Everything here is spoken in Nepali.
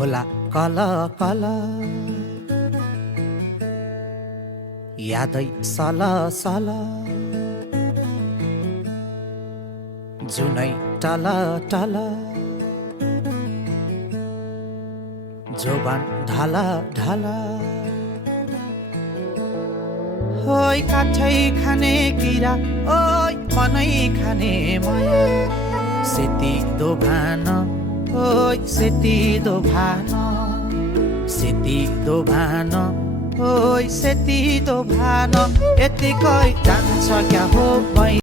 खोला कल कल यादै सल सल जुनै टल टल जोबान ढल ढल ओइ काठै खाने किरा ओइ मनै खाने माया सेती दोभान ओइ सेती दोभान सेती दोभान ओइ सेती दोभान यतिकै जान्छ क्या हो